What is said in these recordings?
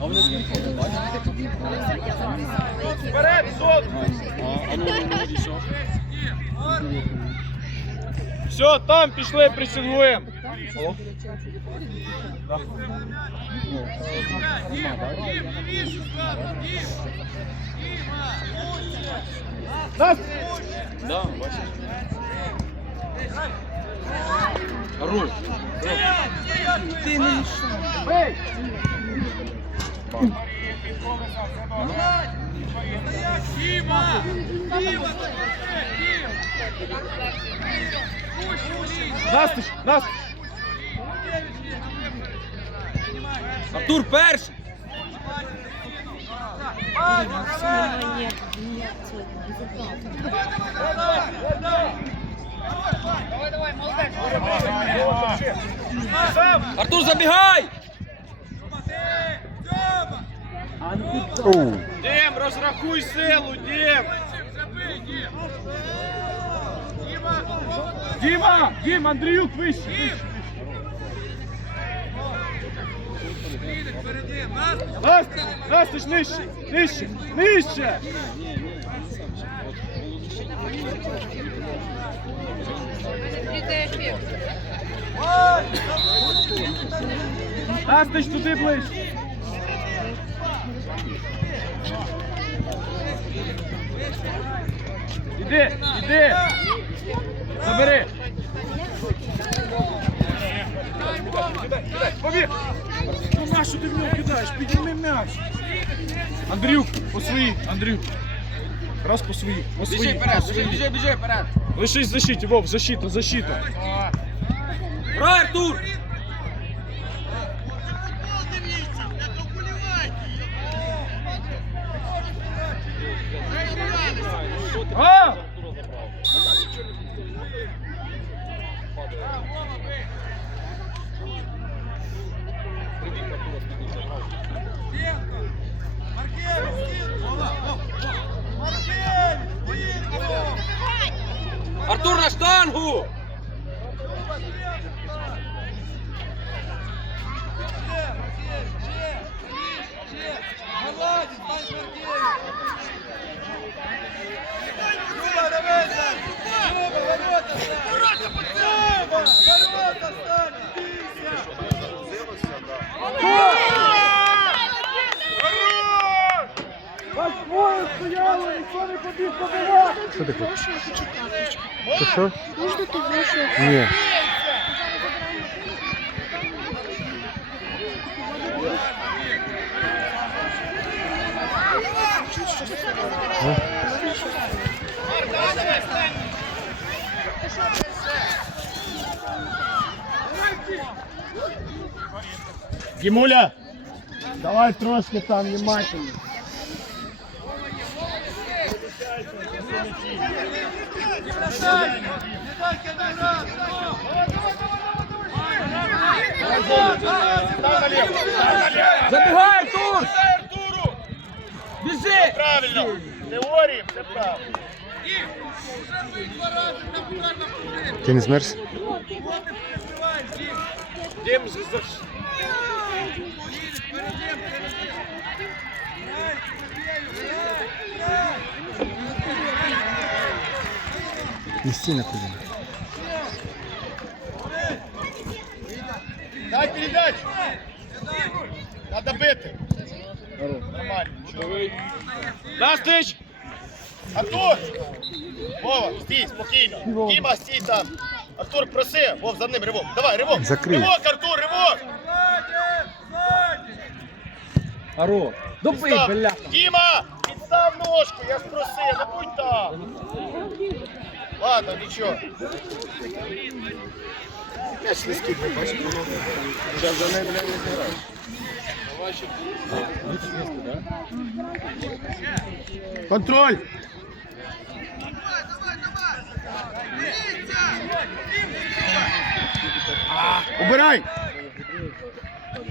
А вони скільки? Вперед, зону! А, ну, ну, ну. Все, там пішли, да? Нас! Да, бачиш. Руль. Ти не йшов. Бей! Настич, Настич! Артур перший! Нет, нет, нет. Артур, забігай! Дім, розрахуй силу, Дім! Діма! Дім, Андріюк, вище! Настя, Настя, нижче, нижче, нижче! Настя, туди ближче! Іди, іди! Забери! Побіг! Ну нащо ти в нього кидаєш? Підніми м'яч! Андрюк, по своїй, Андрюк. Раз по своїй, по Біжи своїй, вперед, біжи, біжи, біжи вперед! Лишись в защиті, Вов, защита, защита. Грай, Артур! Артур на штангу! Дімуля, давай трошки там внимательно. Забігай, Артур! Біжи! Правильно! Теорії, все правильно. ти не змерз? Дім, за- Не стій на коліна. Дай передачу! Надо бити! Нормально. Настич! Артур! Вова, стій, спокійно. Діма, стій там. Артур, проси. Вов, за ним ривок. Давай, ривок. Закрий. Ривок, Артур, ривок! Аро! Добий, бля! Діма, підстав ножку, я спросив, не будь там. Ладно, нічого. Я за неї, не. Контроль! Убирай!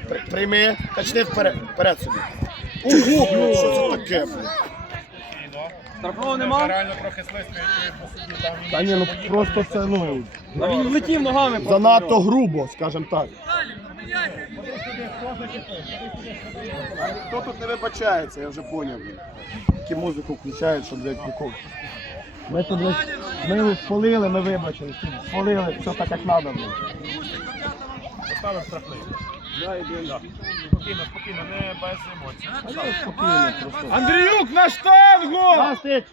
При- Прийми, качни вперед, вперед собі. Ого, блядь, що це таке, блядь? Штрафного нема? Та ні, ну просто це, ну, А він влетів ногами. занадто грубо, скажем так. Хто тут не вибачається, я вже поняв. Які музику включають, щоб блядь, нікого. Ми тут блядь, ми спалили, ми вибачили. Спалили, все так як треба було. Поставив штрафний. Спокійно, спокійно, не без емоцій. Спокійно. Андріюк на штангу! Настич!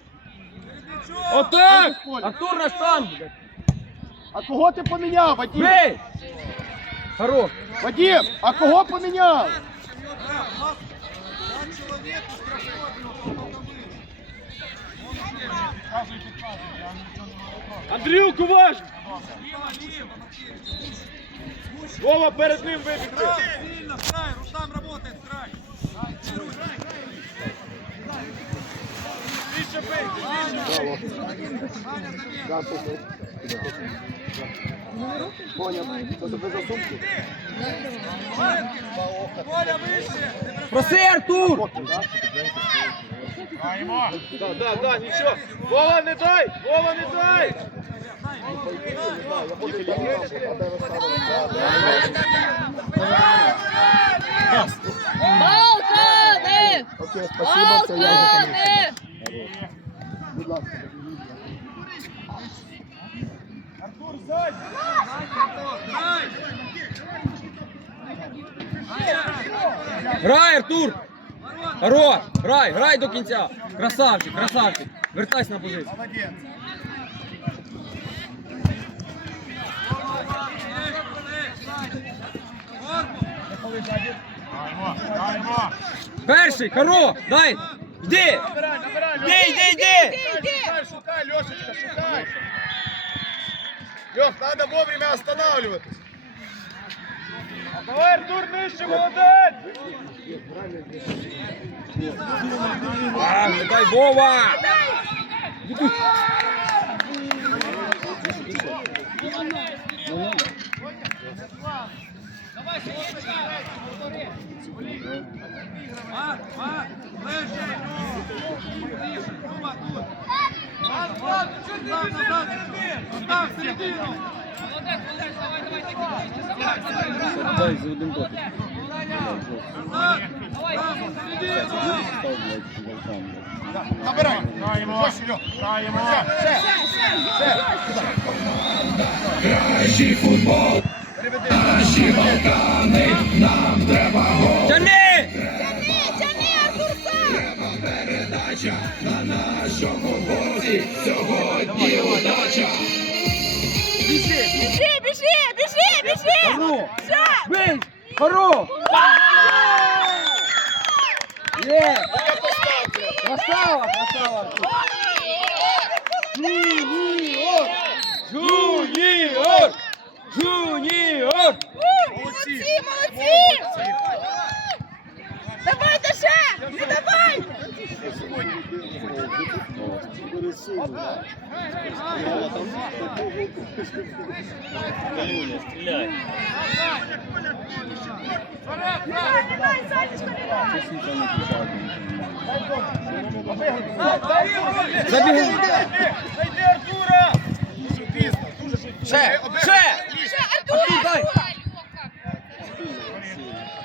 Отак! Артур на штангу! А кого ти поміняв, Вадим? Бей! Хорош! Вадим, а кого поміняв? Андрюк, уважно! Вова, перед ним вибігти! Більше бийте, Поняв. Це тебе за сумку? Проси, Артур! Да, да, да, нічого! Вова, не дай! Вова, не дай! Балкани! Балкани! Будь ласка. Артур, ззаді! Грай, Артур! Хорош! Грай, грай до кінця! Красавчик, красавчик! Вертайся на позицію. Молодець. Перший, хорош! Дай! Йди! Йди, йди, йди! Шукай, шукай, Лешечка, шукай. Лех, надо вовремя останавливаться. Давай, Артур, нижче, молодець! А, дай Вова! Дай за один дотик. Набирай. Граємо! Ось, Лех. Граємо! Все, все, все. Переведи. Тяни! Тяни, тяни, Артурка! Біжи, біжи, біжи, біжи! Ну! Все! Бей! Хорош! Є! Красава, красава! Жуніор! Жуніор! Жуніор! Молодці! Давайте ще! Не давай! Давай, Санечка, давай! Забігай! Найди Артура! Ще! Ще! Ще, Артур, дай! Артур!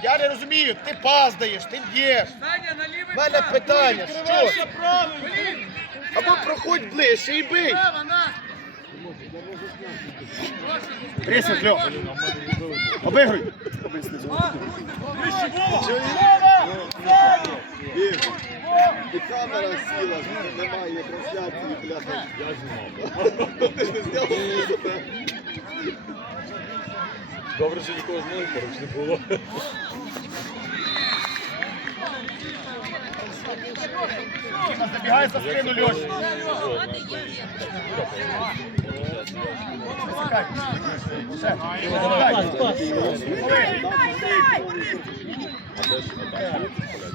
Я не розумію, ти пас даєш, ти б'єш. У мене питання, що? Або проходь ближче і бий. Тридцять, Льох. Обигруй. І камера сіла, немає трансляції, бляха. Я знімав. Ти ж не зняв. Добре, що нікого з моїх поруч не було. Діма, забігай за спину Льоші.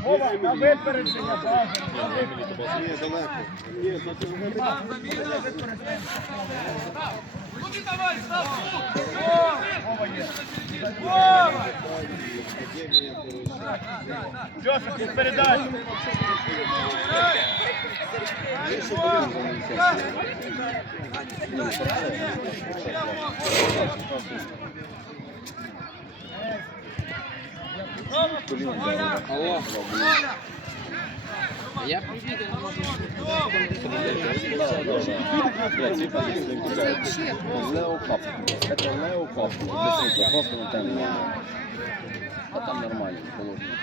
Вова, на випередження бажано. Ні, далеко. Ні, ну це Льоша, ти передай. Алло. Я. Леокап. Это Леокап. Просто на тему. А там нормально, положено.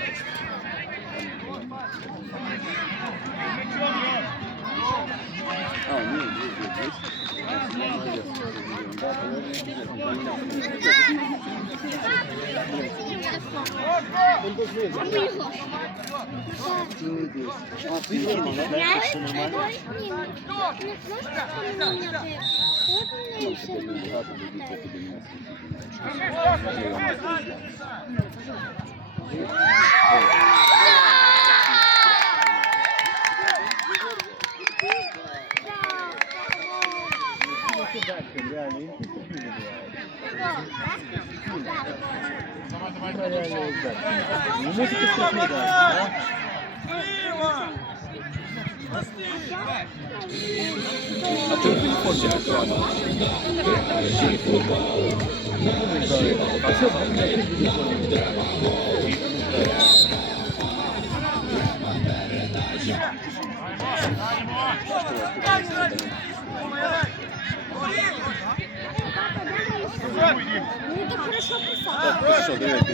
А, ні, ні, ні, ні. Молодець. Да, положено. А, ти нормально, да? Все нормально? А чого телефон ще Ну так хорошо писал. Так, ти що, диви,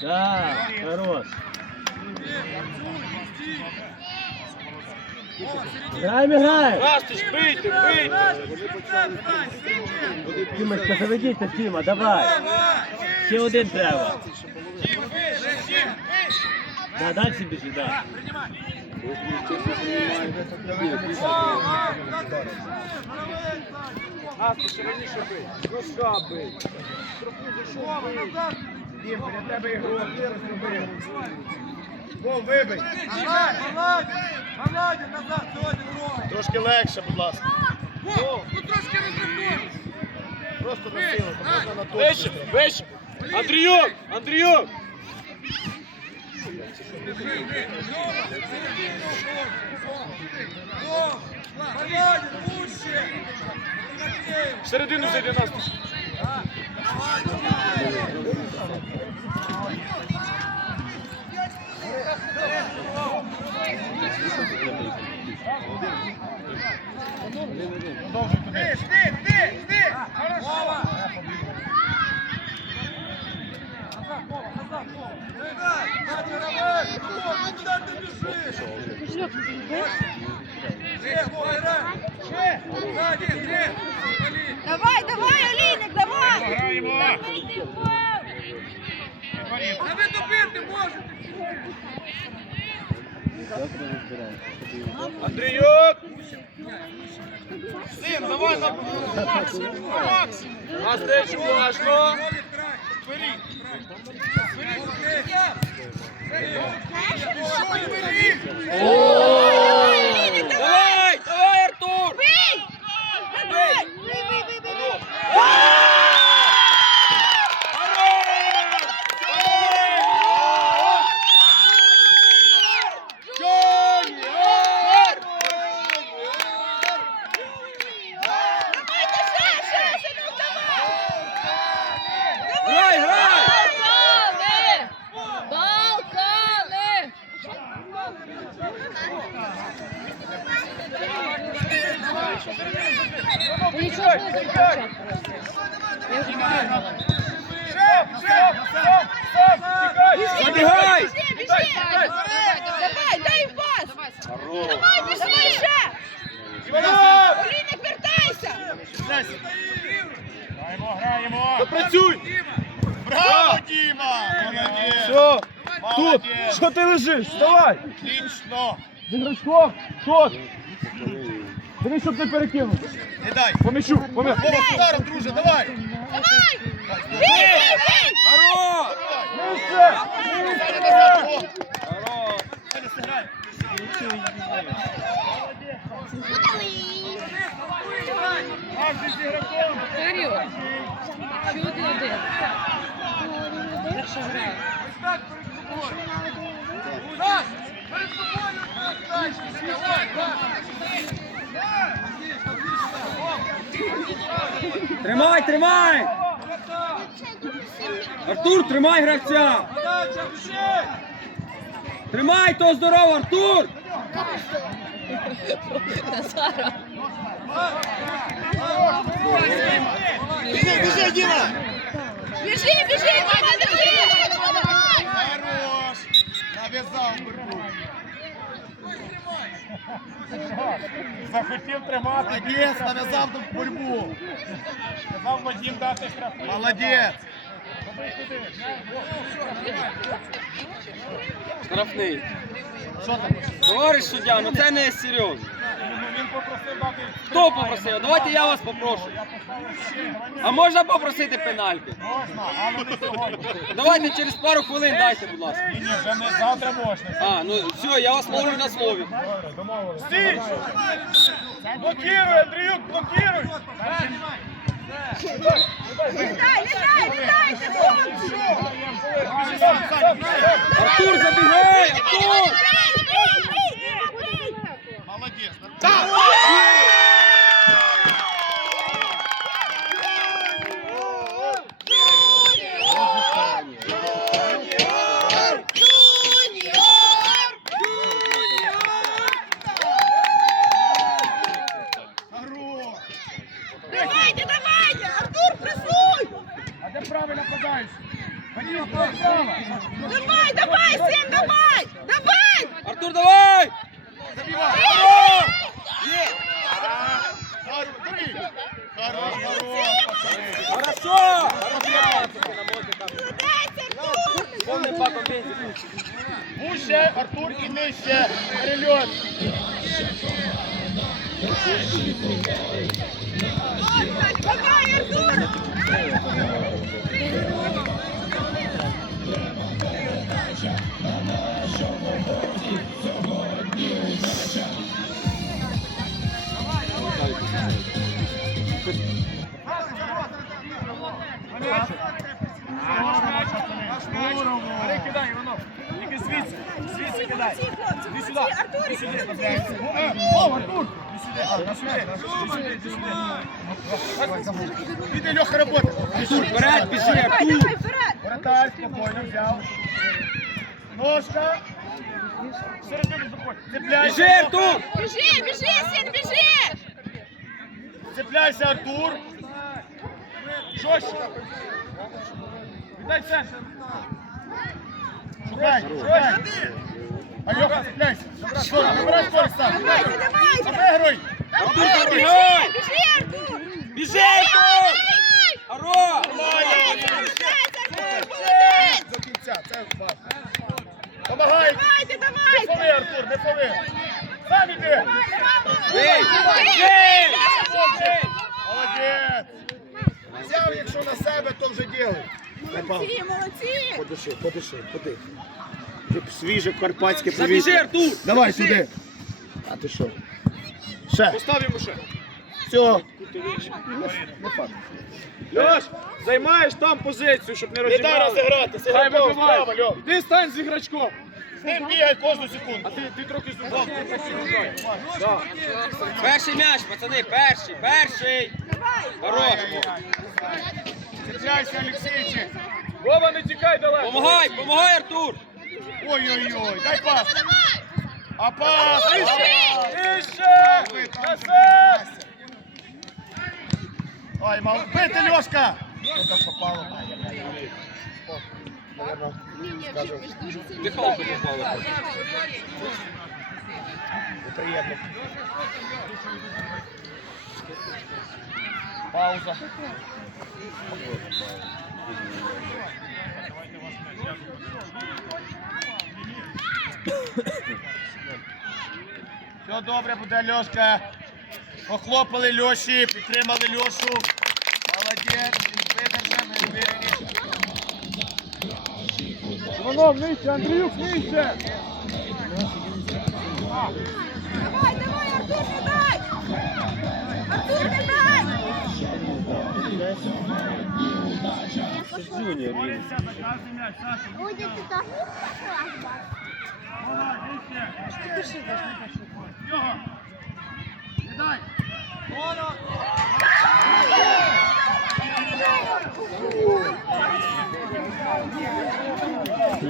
Да, хорош. Граємо, граємо! Настя, бийте, бийте! Тімочка, заведіться, Тіма, давай! Ще один треба. Да, далі біжи, да. Настя, ще раніше бий. Ножка бий. Дім, перед тебе ти розробив. Гол, вибий. Трошки легше, будь ласка. Просто на силу, можна на Вище, точку. вище! Андрійок! Андрійок! В середину зайди нас. Ти, ти, ти, ти! Хорошо! Давай, давай, Алиник, давай! Андрійок! Син, давай на Макс! Беріть! Беріть! Беріть! Алиник, давай! Давай, давай, Артур! Бей! Давай! Бей, бей, бей, бей, бей! Давайте ще, ще, синок, давай! Грай, грай! Балканы! Балканы! Нічого ж не закричать просто. Я вже! Тікай! забігай! Давай, дай їм пас! Давай, біжи ще! Олійник, вертайся! Граємо, граємо. Допрацюй! Браво, Діма! Молодець! Все! Тут! Молодець! Що ти лежиш? Вставай! Отлично! З іграчком! Тут! Дивись, щоб не перекинув. Не дай! По м'ячу! По м'ячу! Вова, з ударом, друже, давай! Давай! Бій, бій! Хорош! Нижче! О! Хорош! Дар'ю, що один один? Перша гра. Тримай, тримай! Артур, тримай гравця! Тримай того здорово, Артур! Назара. Біжи, біжи, Діма! Біжи, біжи, давай, давай! Хорош! Нав'язав. Захотів тримати. Молодець, нав'язав тут борьбу. Сказав Вадим дати штрафи. Молодець. Штрафний. Що там? Товариш суддя, ну це не серйозно. Він попросив дати. Хто попросив? Давайте я вас попрошу. А можна попросити пенальки? Можна, але не сьогодні. Давайте через пару хвилин дайте, будь ласка. Ні, ні, вже не завтра можна. А, ну все, я вас ловлю на слові. Добре, домовилися. Стій! Блокируй, Андріюк, блокируй! Літай, літай, літайте, хлопці! Артур, забігай! Артур! Бій, бій, бій, бій! Молодець. Кидай. Іди сюди, Артур, іди сюди. звідси. О, Артур! Іди сюди, іди. Іди, Льоха, робота. Вперед, біжи, Артур! Вратарь, спокійно взяв. Ножка. Середину заходь. Цепляйся. Біжи, Артур! Біжи, біжи, син, біжи! Цепляйся, Артур. Жорстче. Віддай центр. Шукай, шукай. Альоха. Скоро, вибирай скорость сам. Давайте, давайте! Обігруй. Артур, забігай! біжи, Артур! Біжи, Артур! Молодець, До кінця, це важко. Помагай. Давайте, Не давайте! фоли, Артур, не фоли. Сам іди. Бий! Молодець. Взяв, якщо на себе, то вже ділай. Молодці, молодці! Подиши, подиши, подих. Свіже карпатське Забіжи, Артур! Давай сюди. А ти що? Ще. Постав йому ще. Все. Льош, займаєш там позицію, щоб не Не дай розіграли. розіграти, Хай сиграков вибивай. справа, Льов. Іди стань з іграчком. З ним бігай кожну секунду. А ти, ти трохи сюди. Перший м'яч, пацани, перший, перший! Хорош! Вова, не тікай далеко. Помагай, помагай, Артур! Ой-ой-ой, дай пас. А пас. Нижче! Назад! Ой, мал. Бити, Льошка. Що там попало? наверное, скажем, Дихалку попали. неприємно. Пауза. Все добре буде, Льошка. Похлопали Льоші, підтримали Льошу. Молодець, він видержав. Іванов, нижче, Андріюк, нижче. Давай, давай, Артур, не дай! Артур, не дай! Будет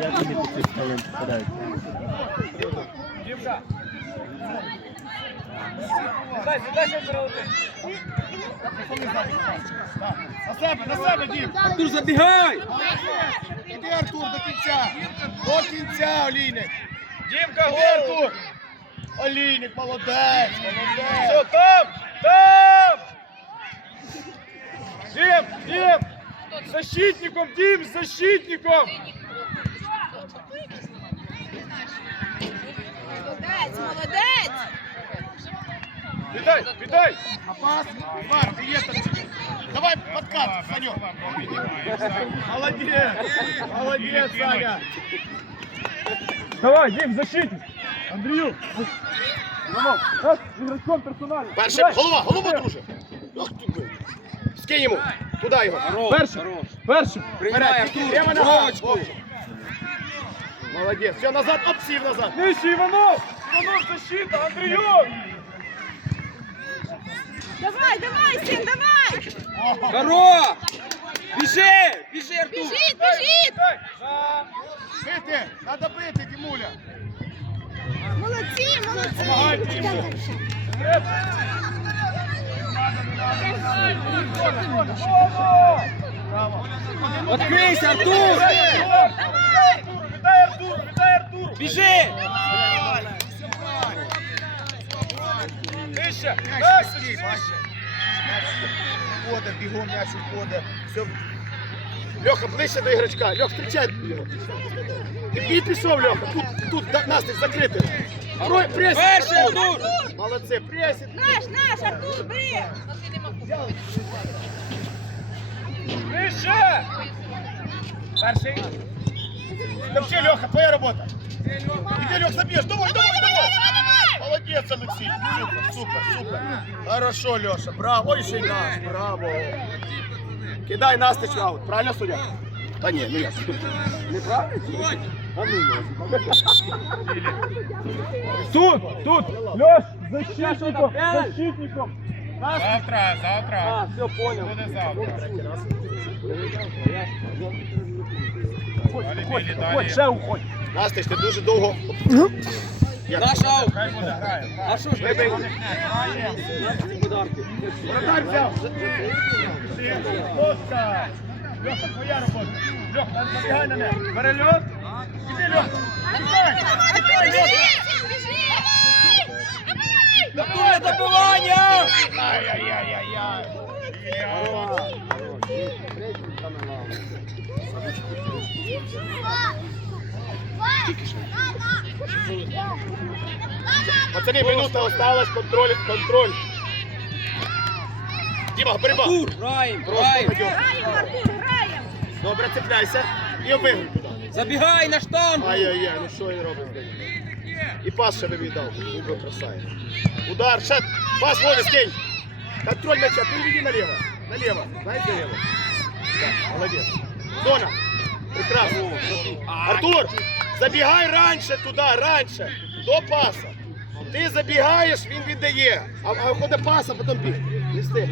это На себе, на себе, Дім! Артур, забігай! Іди, Артур, до кінця! До кінця, Олійник! Дімка, Іди, Артур! Олійник, молодець, молодець! Все, там! Там! Дім, Дім! Защитником, Дім, защитником! Молодець, молодець! Віддай, віддай! А пас? Иван, ты есть там? Давай подкат, Санек. Молодец! Молодец, Саня! Давай, Дім, защитник! Андрію! Раз, ігроком персоналі! Перше, голова, голова, друже! Ах ти, блин. Скинь йому, туди його. Перший. Перший! Приймай, прямо на строчку. Молодец, все, назад, отсів назад. Нижче, Іванов! Іванов, защита, Андрійов! Давай, давай, син, давай! Хорош! Біжи! Біжи, Артур! Біжіть, біжіть! Бити, надо бити, Дімуля. Молодці, молодці! Открийся, Артур! Вітай Артуру, вітай Артуру! Біжи! Нижче! М'яч? Уходить, бігом м'яч уходить. Все. Льоха, ближче до іграчка. Льох, зустрічай його. Ти бій пішов, Льоха. Тут, тут, да- Настя, закрити. Рой, пресінг. Перший, Артур! Молодці, пресінг. Наш, наш, Артур, бери! Нижче! Перший. Вообще, Леха, твоя робота. Иди, Лех, забьешь. Давай, давай, давай. Молодец, Алексей. Супер, супер, супер. Хорошо, Леша. Браво. Ой, ще й наш. Браво. Кидай Настич в аут. Правильно, суддя? Та ні, ну я. Неправильно? А ну, Тут, тут! Льош, защитником, защитником! Завтра, завтра. А, все, понял. Буде завтра. Уходь, уходь, уходь, ще уходь. Настич, ти дуже довго. Наш аут! Хай буде, грає. А що ж? Вибий. Вратарь взяв. Лоска. Льоха, твоя робота. Льоха, набігай на неї. Перельот. Іди, Льоха. Давай, давай, біжи! Біжи! Давай! Артур, добивання! Ай-яй-яй-яй-яй. Пацани, минута осталась, контроль, контроль. Діма, борьба. Артур, граємо, Просто граємо! пойдем. Граємо, Артур, граємо! Добре, цепляйся. І обигай туди. Забігай на штангу! Ай-яй-яй, ну що він робить? блін? І пас ще не віддав, Губи бросає. Удар, ще. Пас, Вові, скинь. Контроль мяча, переведи налево. Налево, знаешь, налево. Да, молодец. Зона. Прекрасно. Артур, Забігай раніше туди, раніше, до паса. Ти забігаєш, він віддає. А, а паса, потім біг. Не встиг.